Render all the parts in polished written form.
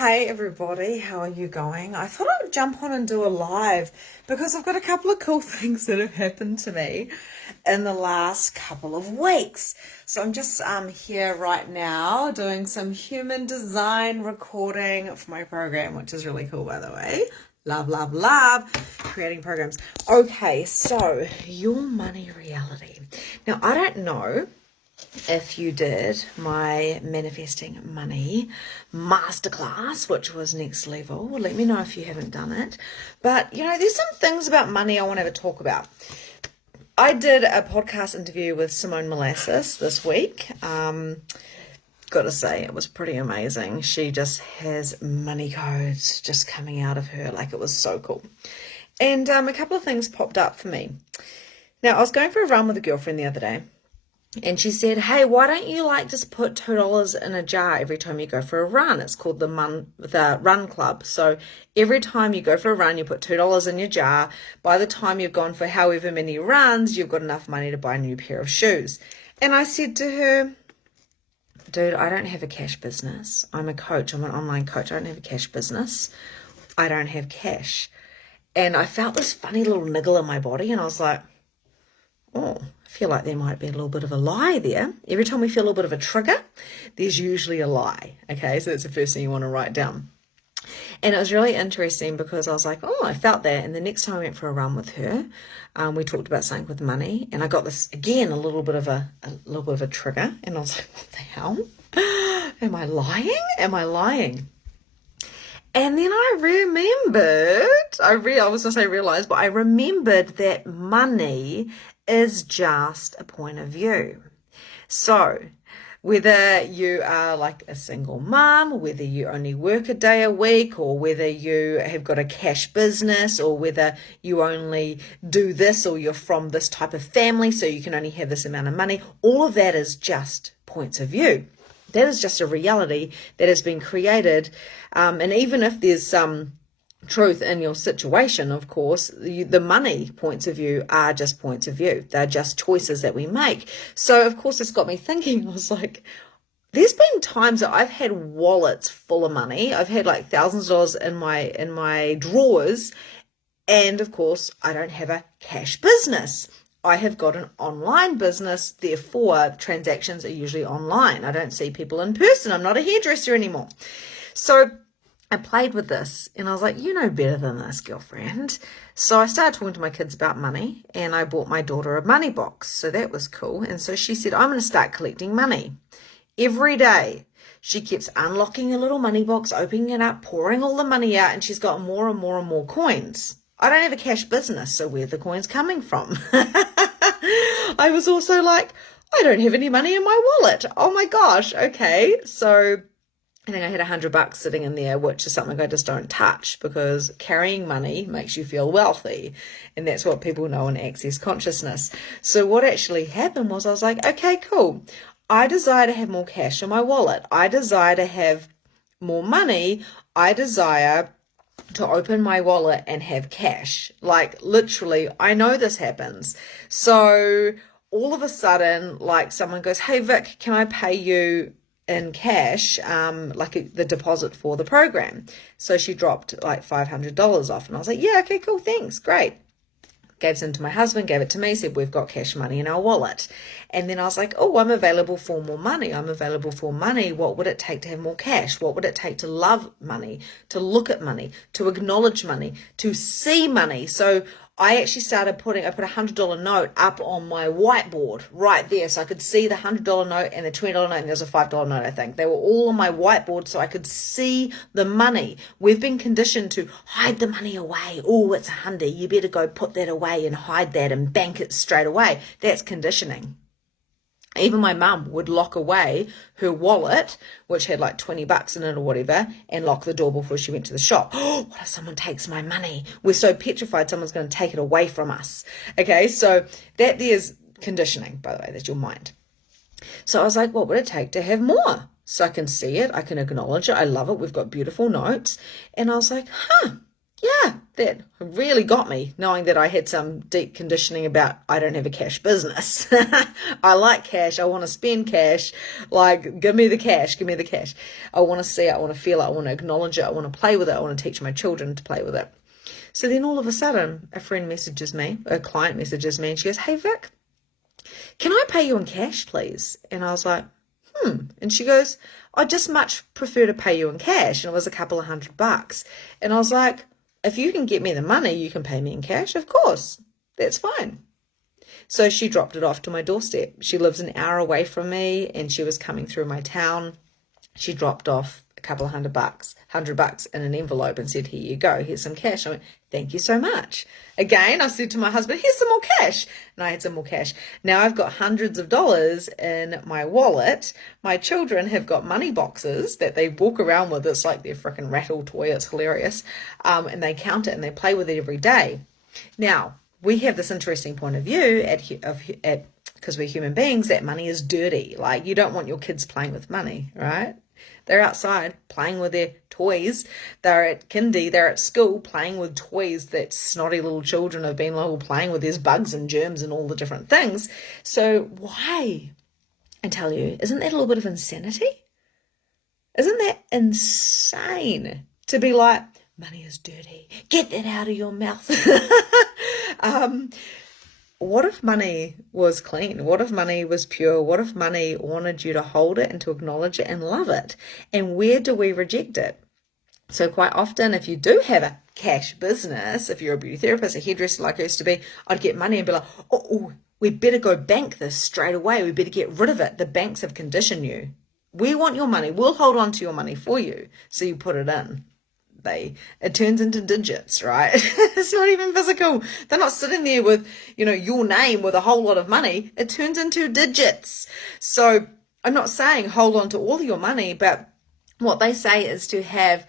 Hey everybody, how are you going? I thought I would jump on and do a live because I've got a couple of cool things that have happened to me in the last couple of weeks. So I'm just here right now doing some human design recording for my program, which is really cool, by the way. Love, love, love creating programs. Okay, so your money reality. Now, I don't know if you did my manifesting money masterclass, which was next level. Let me know if you haven't done it. But there's some things about money I want to have a talk about. I did a podcast interview with Simone Molasses this week. Got to say, it was pretty amazing. She just has money codes just coming out of her. Like, it was so cool. And a couple of things popped up for me. Now, I was going for a run with a girlfriend the other day, and she said, hey, why don't you just put $2 in a jar every time you go for a run? It's called the Run Club. So every time you go for a run, you put $2 in your jar. By the time you've gone for however many runs, you've got enough money to buy a new pair of shoes. And I said to her, dude, I don't have a cash business. I'm a coach. I'm an online coach. I don't have a cash business. I don't have cash. And I felt this funny little niggle in my body, and I was like, oh, I feel like there might be a little bit of a lie there. Every time we feel a little bit of a trigger, there's usually a lie. Okay, so that's the first thing you want to write down. And it was really interesting because I was like, oh, I felt that. And the next time I went for a run with her, we talked about something with money, and I got this again, a little bit of a trigger, and I was like, what the hell? Am I lying? Am I lying? And then I remembered, I was going to say realized, but I remembered that money is just a point of view. So whether you are like a single mom, whether you only work a day a week, or whether you have got a cash business, or whether you only do this, or you're from this type of family, so you can only have this amount of money, all of that is just points of view. That is just a reality that has been created. And even if there's some truth in your situation, of course, the money points of view are just points of view. They're just choices that we make. So, of course, it's got me thinking. I was like, there's been times that I've had wallets full of money. I've had like thousands of dollars in my drawers. And, of course, I don't have a cash business. I have got an online business, therefore transactions are usually online. I don't see people in person. I'm not a hairdresser anymore. So I played with this, and I was like, you know better than this, girlfriend. So I started talking to my kids about money, and I bought my daughter a money box. So that was cool. And so she said, I'm going to start collecting money. Every day she keeps unlocking a little money box, opening it up, pouring all the money out, and she's got more and more and more coins. I don't have a cash business, so where are the coins coming from? I was also like, I don't have any money in my wallet. Oh my gosh. Okay. So I think I had $100 sitting in there, which is something I just don't touch, because carrying money makes you feel wealthy. And that's what people know in Access Consciousness. So what actually happened was I was like, okay, cool. I desire to have more cash in my wallet. I desire to have more money. I desire to open my wallet and have cash. Like, literally, I know this happens. So all of a sudden, like, someone goes, hey Vic, can I pay you in cash, the deposit for the program? So she dropped like $500 off, and I was like, yeah, okay, cool, thanks, great. Gave some to my husband, gave it to me, said, we've got cash money in our wallet. And then I was like, oh, I'm available for more money. I'm available for money. What would it take to have more cash? What would it take to love money, to look at money, to acknowledge money, to see money? So I actually I put a $100 note up on my whiteboard right there, so I could see the $100 note and the $20 note, and there's a $5 note, I think. They were all on my whiteboard, so I could see the money. We've been conditioned to hide the money away. Oh, it's $100. You better go put that away and hide that and bank it straight away. That's conditioning. Even my mum would lock away her wallet, which had like $20 in it or whatever, and lock the door before she went to the shop. Oh, what if someone takes my money? We're so petrified someone's going to take it away from us. Okay, so there's conditioning, by the way, that's your mind. So I was like, what would it take to have more? So I can see it, I can acknowledge it, I love it, we've got beautiful notes. And I was like, yeah, that really got me, knowing that I had some deep conditioning about I don't have a cash business. I like cash. I want to spend cash. Like, give me the cash. Give me the cash. I want to see it. I want to feel it. I want to acknowledge it. I want to play with it. I want to teach my children to play with it. So then all of a sudden, a client messages me, and she goes, "Hey, Vic, can I pay you in cash, please?" And I was like, And she goes, "I'd just much prefer to pay you in cash." And it was a couple of $100. And I was like, "If you can get me the money, you can pay me in cash. Of course, that's fine." So she dropped it off to my doorstep. She lives an hour away from me, and she was coming through my town. She dropped off a couple of $100 in an envelope and said, "Here you go, here's some cash." I went, "Thank you so much." Again, I said to my husband, "Here's some more cash." And I had some more cash. Now I've got hundreds of dollars in my wallet. My children have got money boxes that they walk around with. It's like their freaking rattle toy. It's hilarious. And they count it and they play with it every day. Now, we have this interesting point of view because we're human beings, that money is dirty. Like, you don't want your kids playing with money, right? They're outside playing with their toys. They're at kindy, they're at school playing with toys that snotty little children have been playing with. There's bugs and germs and all the different things. So why? I tell you, isn't that a little bit of insanity? Isn't that insane to be like, money is dirty, get that out of your mouth? What if money was clean? What if money was pure? What if money wanted you to hold it and to acknowledge it and love it? And where do we reject it? So quite often, if you do have a cash business, if you're a beauty therapist, a hairdresser like I used to be, I'd get money and be like, oh, we better go bank this straight away. We better get rid of it. The banks have conditioned you. We want your money. We'll hold on to your money for you. So you put it in. It turns into digits, right? It's not even physical. They're not sitting there with, your name with a whole lot of money. It turns into digits. So I'm not saying hold on to all of your money, but what they say is to have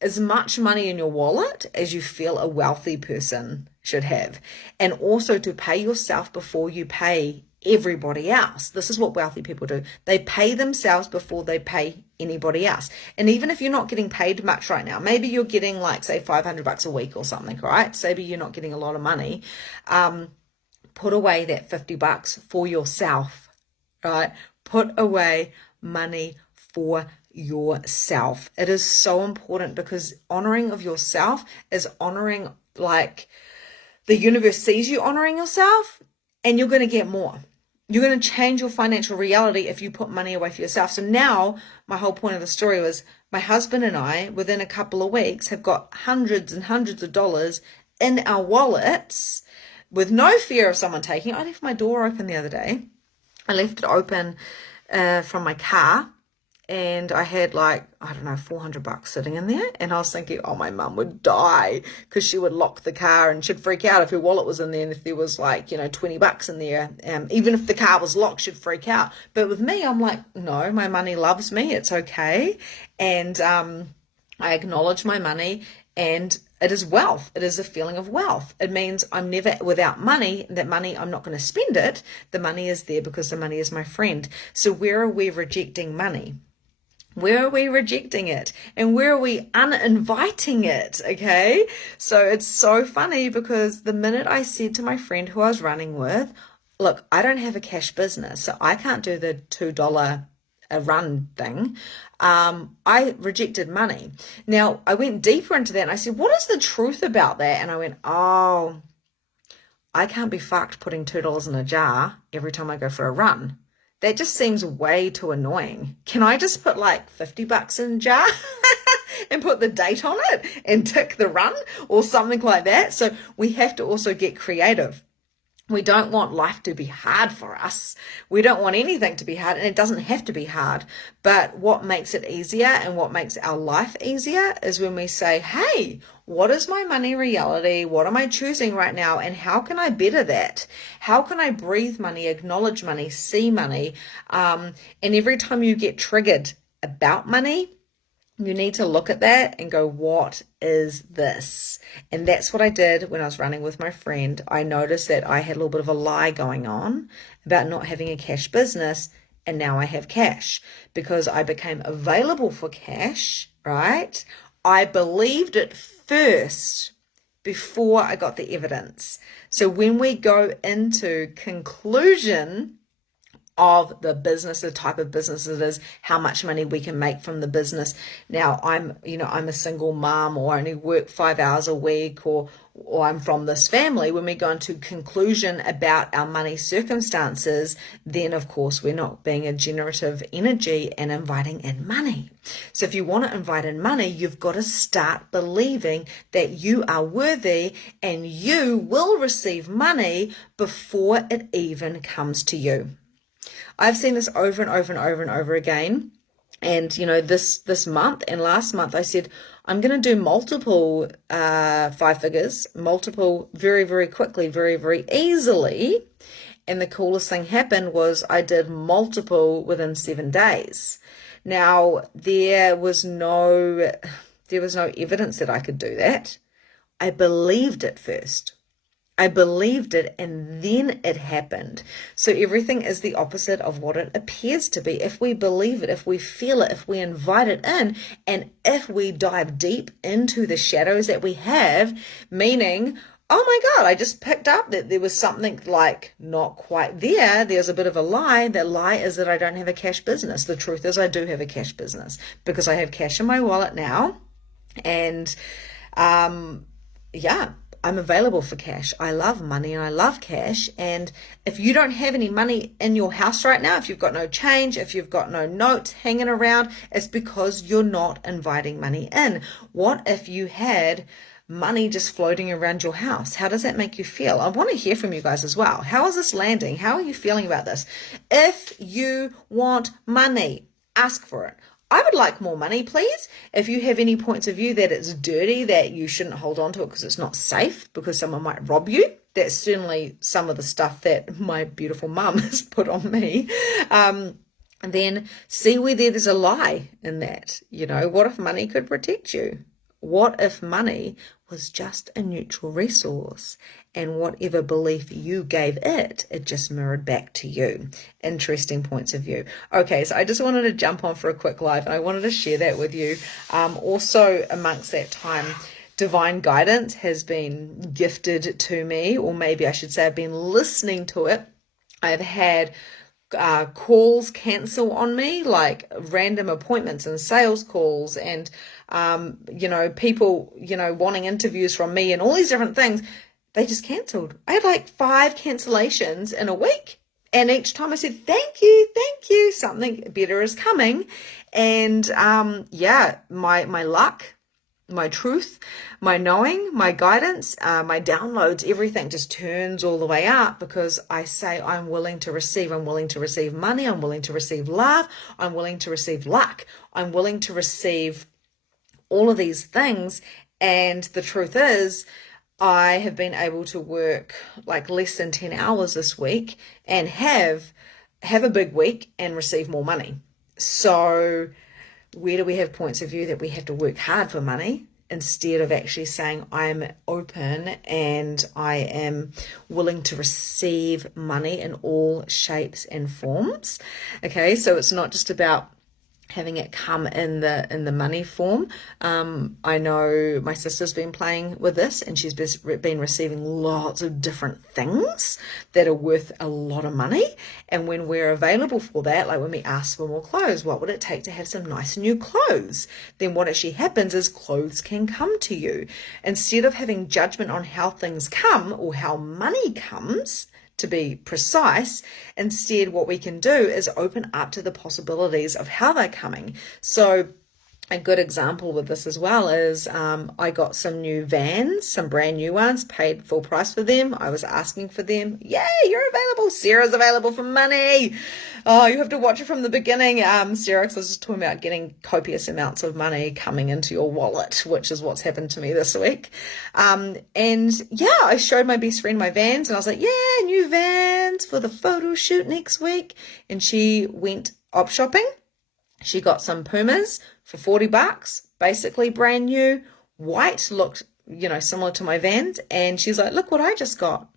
as much money in your wallet as you feel a wealthy person should have. And also to pay yourself before you pay everybody else. This is what wealthy people do. They pay themselves before they pay anybody else. And even if you're not getting paid much right now, maybe you're getting say $500 a week or something, right? So maybe you're not getting a lot of money. Put away that $50 for yourself, right? Put away money for yourself. It is so important, because honoring of yourself is honoring, the universe sees you honoring yourself, and you're going to get more. You're going to change your financial reality if you put money away for yourself. So now my whole point of the story was my husband and I, within a couple of weeks, have got hundreds and hundreds of dollars in our wallets with no fear of someone taking it. I left my door open the other day. I left it open from my car, and I had $400 sitting in there. And I was thinking, oh, my mum would die, because she would lock the car and she'd freak out if her wallet was in there. And if there was $20 in there, even if the car was locked, she'd freak out. But with me, I'm like, no, my money loves me. It's okay. And I acknowledge my money, and it is wealth. It is a feeling of wealth. It means I'm never without money. That money, I'm not going to spend it. The money is there because the money is my friend. So where are we rejecting money? Where are we rejecting it? And where are we uninviting it? Okay. So it's so funny, because the minute I said to my friend who I was running with, look, I don't have a cash business, so I can't do the $2 a run thing. I rejected money. Now I went deeper into that, and I said, what is the truth about that? And I went, oh, I can't be fucked putting $2 in a jar every time I go for a run. That just seems way too annoying. Can I just put $50 in a jar and put the date on it and tick the run or something like that? So we have to also get creative. We don't want life to be hard for us. We don't want anything to be hard, and it doesn't have to be hard. But what makes it easier and what makes our life easier is when we say, hey, what is my money reality? What am I choosing right now? And how can I better that? How can I breathe money, acknowledge money, see money? And every time you get triggered about money, you need to look at that and go, what is this? And that's what I did when I was running with my friend. I noticed that I had a little bit of a lie going on about not having a cash business, and now I have cash because I became available for cash, right? I believed it first before I got the evidence. So when we go into conclusion of the business, the type of business it is, how much money we can make from the business. Now I'm a single mom, or I only work 5 hours a week, or I'm from this family. When we go into conclusion about our money circumstances, then of course we're not being a generative energy and inviting in money. So if you want to invite in money, you've got to start believing that you are worthy and you will receive money before it even comes to you. I've seen this over and over and over and over again. And, this month and last month, I said, I'm going to do multiple 5 figures, multiple very, very quickly, very, very easily. And the coolest thing happened was I did multiple within 7 days. Now, there was no evidence that I could do that. I believed it first. I believed it, and then it happened. So everything is the opposite of what it appears to be. If we believe it, if we feel it, if we invite it in, and if we dive deep into the shadows that we have, meaning, oh my God, I just picked up that there was something like not quite there. There's a bit of a lie. That lie is that I don't have a cash business. The truth is I do have a cash business because I have cash in my wallet now. And I'm available for cash. I love money and I love cash. And if you don't have any money in your house right now, if you've got no change, if you've got no notes hanging around, it's because you're not inviting money in. What if you had money just floating around your house? How does that make you feel? I want to hear from you guys as well. How is this landing? How are you feeling about this? If you want money, ask for it. I would like more money, please. If you have any points of view that it's dirty, that you shouldn't hold on to it because it's not safe, because someone might rob you, that's certainly some of the stuff that my beautiful mum has put on me. And then see where there's a lie in that. What if money could protect you? What if money was just a neutral resource, and whatever belief you gave it, it just mirrored back to you? Interesting points of view. Okay, so I just wanted to jump on for a quick live, and I wanted to share that with you. Also, amongst that time, divine guidance has been gifted to me, or maybe I should say I've been listening to it. I've had calls cancel on me, like random appointments and sales calls, and people wanting interviews from me and all these different things. They just cancelled. I had like 5 cancellations in a week, and each time I said thank you, something better is coming. And my luck, my truth, my knowing, my guidance, my downloads, everything just turns all the way up because I say I'm willing to receive. I'm willing to receive money. I'm willing to receive love. I'm willing to receive luck. I'm willing to receive all of these things. And the truth is, I have been able to work like less than 10 hours this week and have a big week and receive more money. So where do we have points of view that we have to work hard for money instead of actually saying I'm open and I am willing to receive money in all shapes and forms? Okay, so it's not just about having it come in the money form. I know my sister's been playing with this, and she's been receiving lots of different things that are worth a lot of money. And when we're available for that, like when we ask for more clothes, what would it take to have some nice new clothes? Then what actually happens is clothes can come to you. Instead of having judgment on how things come or how money comes, to be precise, instead what we can do is open up to the possibilities of how they're coming. So a good example with this as well is I got some new vans, some brand new ones, paid full price for them. I was asking for them. Yay, you're available. Sarah's available for money. Oh, you have to watch it from the beginning, Sarah, because I was just talking about getting copious amounts of money coming into your wallet, which is what's happened to me this week. I showed my best friend my vans, and I was like, yeah, new vans for the photo shoot next week. And she went op shopping. She got some Pumas for $40, basically brand new, white, looked, similar to my Vans. And she's like, look what I just got.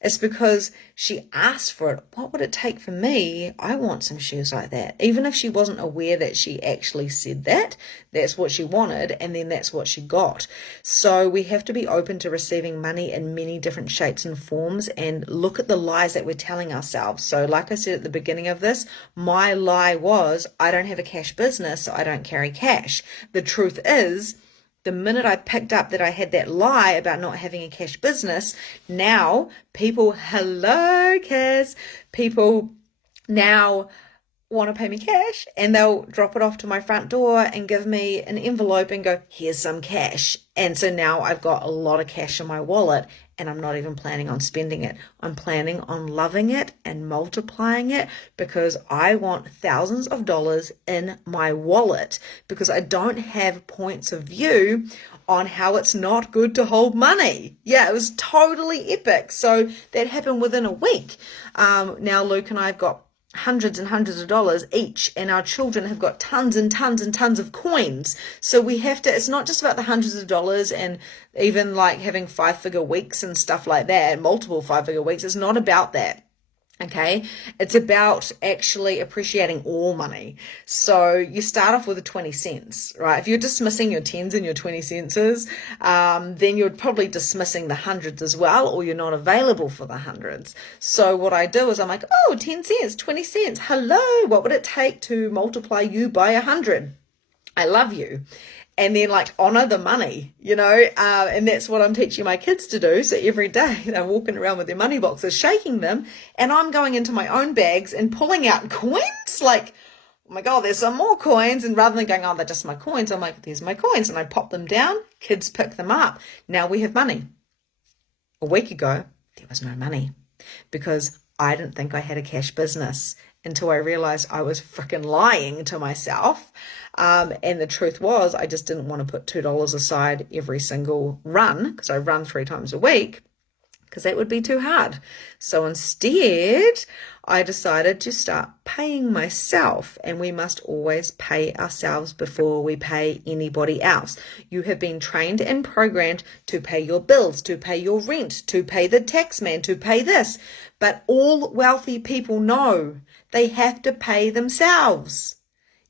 It's because she asked for it. What would it take for me? I want some shoes like that. Even if she wasn't aware that she actually said that, that's what she wanted, and then that's what she got. So we have to be open to receiving money in many different shapes and forms, and look at the lies that we're telling ourselves. So like I said at the beginning of this, my lie was, I don't have a cash business, so I don't carry cash. The truth is, the minute I picked up that I had that lie about not having a cash business, now people, hello, Kaz, people now want to pay me cash, and they'll drop it off to my front door and give me an envelope and go, here's some cash. And so now I've got a lot of cash in my wallet, and I'm not even planning on spending it. I'm planning on loving it and multiplying it, because I want thousands of dollars in my wallet, because I don't have points of view on how it's not good to hold money. Yeah, it was totally epic. So that happened within a week. Now Luke and I have got hundreds and hundreds of dollars each, and our children have got tons and tons and tons of coins. So we have to, it's not just about the hundreds of dollars and even like having 5-figure weeks and stuff like that, multiple 5-figure weeks. It's not about that. Okay, it's about actually appreciating all money. So you start off with a 20 cents, right? If you're dismissing your 10s and your 20 centses, then you're probably dismissing the hundreds as well, or you're not available for the hundreds. So what I do is I'm like, oh, 10 cents, 20 cents. Hello, what would it take to multiply you by 100? I love you. And then like honor the money, and that's what I'm teaching my kids to do. So every day they're walking around with their money boxes, shaking them, and I'm going into my own bags and pulling out coins, like, oh my God, there's some more coins. And rather than going, oh, they're just my coins, I'm like, there's my coins. And I pop them down, kids pick them up. Now we have money. A week ago, there was no money, because I didn't think I had a cash business until I realized I was freaking lying to myself. And the truth was, I just didn't want to put $2 aside every single run, because I run 3 times a week, because that would be too hard. So instead, I decided to start paying myself, and we must always pay ourselves before we pay anybody else. You have been trained and programmed to pay your bills, to pay your rent, to pay the tax man, to pay this. But all wealthy people know they have to pay themselves.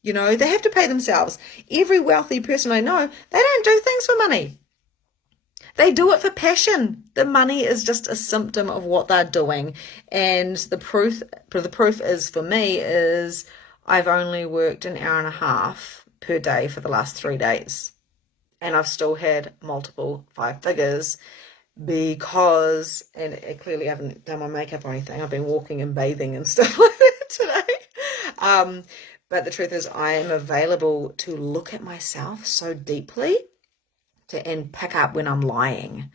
They have to pay themselves. Every wealthy person I know, they don't do things for money. They do it for passion. The money is just a symptom of what they're doing. And the proof is, for me, is I've only worked an hour and a half per day for the last 3 days. And I've still had multiple 5 figures, because, and clearly I haven't done my makeup or anything. I've been walking and bathing and stuff like that today. But the truth is, I am available to look at myself so deeply and pick up when I'm lying.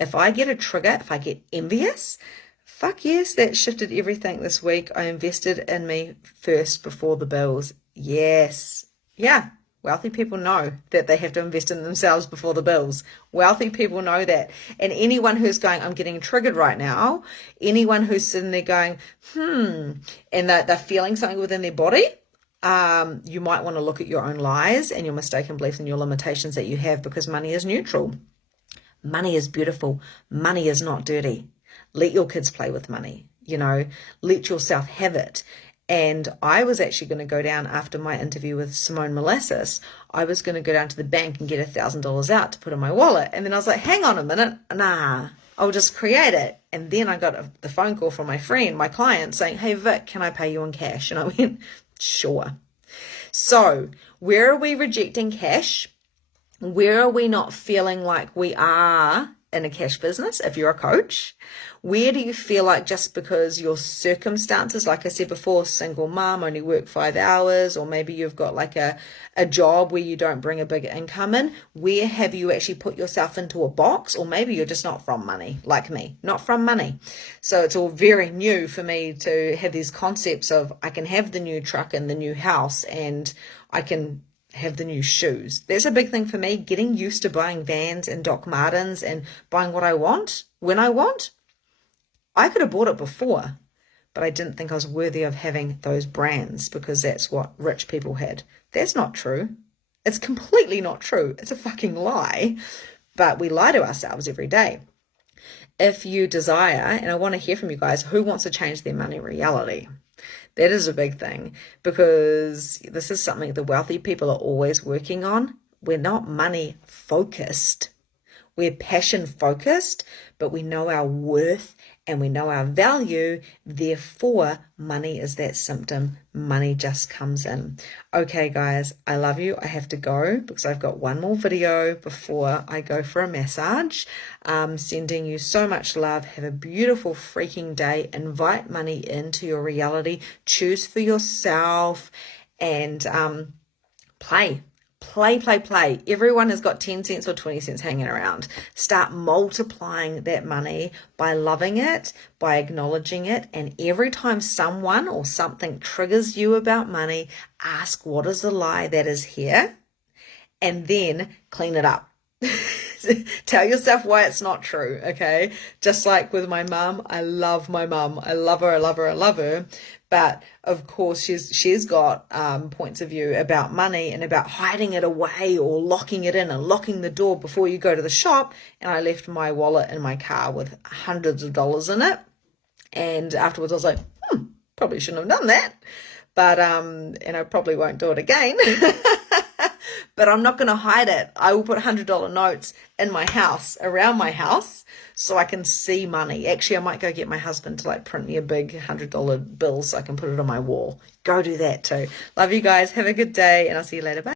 If I get a trigger, if I get envious, fuck yes, that shifted everything this week. I invested in me first before the bills. Yes. Yeah. Wealthy people know that they have to invest in themselves before the bills. Wealthy people know that. And anyone who's going, I'm getting triggered right now, anyone who's sitting there going, and they're feeling something within their body, you might want to look at your own lies and your mistaken beliefs and your limitations that you have, because money is neutral. Money is beautiful. Money is not dirty. Let your kids play with money, let yourself have it. And I was actually going to go down after my interview with Simone Molasses. I was going to go down to the bank and get $1,000 out to put in my wallet. And then I was like, hang on a minute. Nah, I'll just create it. And then I got the phone call from my friend, my client, saying, hey, Vic, can I pay you in cash? And I went, sure. So where are we rejecting cash? Where are we not feeling like we are in a cash business? If you're a coach, where do you feel like just because your circumstances, like I said before, single mom, only work 5 hours, or maybe you've got like a job where you don't bring a big income in, where have you actually put yourself into a box? Or maybe you're just not from money, like me, not from money. So it's all very new for me to have these concepts of I can have the new truck and the new house, and I can have the new shoes. That's a big thing for me, getting used to buying Vans and Doc Martens and buying what I want when I want. I could have bought it before, but I didn't think I was worthy of having those brands, because that's what rich people had. That's not true. It's completely not true. It's a fucking lie, but we lie to ourselves every day. if you desire, and I want to hear from you guys, who wants to change their money reality? That is a big thing, because this is something the wealthy people are always working on. We're not money focused. We're passion focused, but we know our worth and we know our value. Therefore, money is that symptom. Money just comes in. Okay, guys, I love you. I have to go because I've got one more video before I go for a massage. Sending you so much love. Have a beautiful freaking day. Invite money into your reality. Choose for yourself and play. Play. Everyone has got 10 cents or 20 cents hanging around. Start multiplying that money by loving it, by acknowledging it. And every time someone or something triggers you about money, ask, what is the lie that is here? And then clean it up. Tell yourself why it's not true, okay? Just like with my mum, I love my mum. I love her. But of course, she's got points of view about money and about hiding it away or locking it in and locking the door before you go to the shop. And I left my wallet in my car with hundreds of dollars in it. And afterwards, I was like, probably shouldn't have done that. But and I probably won't do it again. But I'm not going to hide it. I will put $100 notes in my house, around my house, so I can see money. Actually, I might go get my husband to print me a big $100 bill so I can put it on my wall. Go do that too. Love you guys. Have a good day, and I'll see you later. Bye.